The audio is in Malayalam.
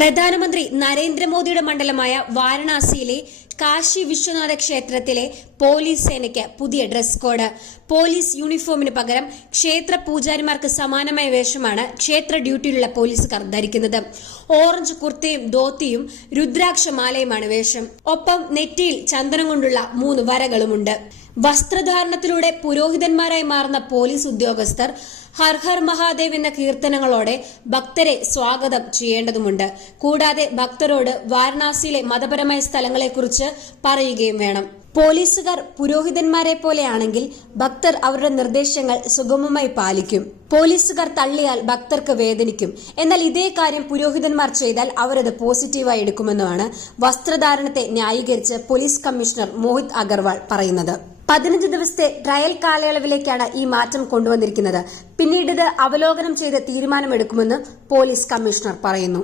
പ്രധാനമന്ത്രി നരേന്ദ്രമോദിയുടെ മണ്ഡലമായ വാരണാസിയിലെ കാശി വിശ്വനാഥ ക്ഷേത്രത്തിലെ പോലീസ് സേനയ്ക്ക് പുതിയ ഡ്രസ് കോഡ്. പോലീസ് യൂണിഫോമിന് പകരം ക്ഷേത്ര പൂജാരിമാർക്ക് സമാനമായ വേഷമാണ് ക്ഷേത്ര ഡ്യൂട്ടിയിലുള്ള പോലീസുകാർ ധരിക്കുന്നത്. ഓറഞ്ച് കുർത്തയും ധോത്തിയും രുദ്രാക്ഷമാലയുമാണ് വേഷം. ഒപ്പം നെറ്റിയിൽ ചന്ദനം കൊണ്ടുള്ള 3 വരകളുമുണ്ട്. വസ്ത്രധാരണത്തിലൂടെ പുരോഹിതന്മാരായി മാറുന്ന പോലീസ് ഉദ്യോഗസ്ഥർ ഹർ ഹർ മഹാദേവ് എന്ന കീർത്തനങ്ങളോടെ ഭക്തരെ സ്വാഗതം ചെയ്യേണ്ടതുണ്ട്. കൂടാതെ ഭക്തരോട് വാരണാസിയിലെ മതപരമായ സ്ഥലങ്ങളെക്കുറിച്ച് പറയുകയും വേണം. പോലീസുകാർ പുരോഹിതന്മാരെ പോലെയാണെങ്കിൽ ഭക്തർ അവരുടെ നിർദ്ദേശങ്ങൾ സുഗമമായി പാലിക്കും. പോലീസുകാർ തള്ളിയാൽ ഭക്തർക്ക് വേദനിക്കും. എന്നാൽ ഇതേ കാര്യം പുരോഹിതന്മാർ ചെയ്താൽ അവരത് പോസിറ്റീവായി എടുക്കുമെന്നാണ് വസ്ത്രധാരണത്തെ ന്യായീകരിച്ച് പോലീസ് കമ്മീഷണർ മോഹിത് അഗർവാൾ പറയുന്നത്. 15 ദിവസത്തെ ട്രയൽ കാലയളവിലേക്കാണ് ഈ മാറ്റം കൊണ്ടുവന്നിരിക്കുന്നത്. പിന്നീട് ഇത് അവലോകനം ചെയ്ത് തീരുമാനമെടുക്കുമെന്ന് പോലീസ് കമ്മീഷണർ പറയുന്നു.